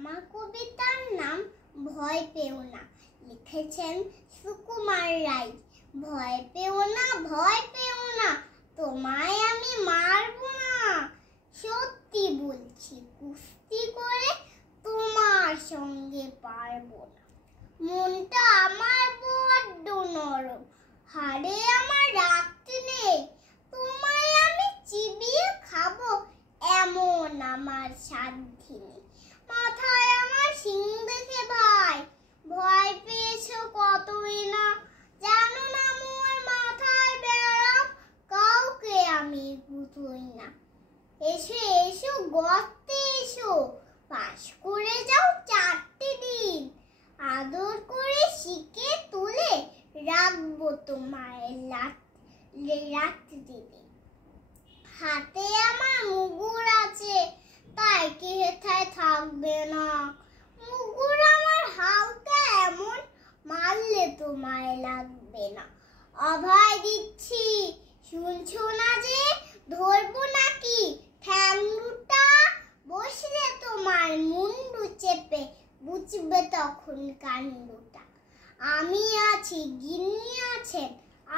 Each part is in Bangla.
আমার কবিতার নাম ভয় পেও না, লিখেছেন সুকুমার রায়। ভয় পেও না, তোমায় আমি মারবো না। সত্যি বলছি, কুস্তি করে তোমার সঙ্গে পারবো না। মনটা আমার বড্ড নরম, হাড়ে আমার রাখতে নেই। তোমায় আমি চিবিয়ে খাবো, এমন আমার সাধ্যি নেই। মাথায় আমার শিং দেখে ভাই, ভয় পেয়েছো কতই না। জানো না মোর মাথায় ব্যারাম, কাউকে আমি গুছোই না। এসো এসো গর্তে এসো, পাশ করে যাও 4টে দিন। আদর করে শিকে তুলে রাখবো তোমায় রাত্রিদিন। হাতে আমার মুগুর আছে, তাই কি হেথায় থাকবে না। মুগুর আমার হালকা এমন, মারলে তোমায় লাগবে না। অভয় দিচ্ছি, শুনছো না যে, ধরবো নাকি ঠ্যাং দুটা। বসলে তোমার মুন্ডু চেপে, বুঝবে তখন কাণ্ডটা। আমি আছি, গিন্নি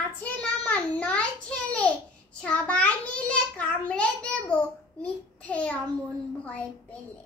আছেন আমার 9 ছেলে। সবাই মিলে কামড়ে দেব, মিথ্যে অমন ভয় পেলে।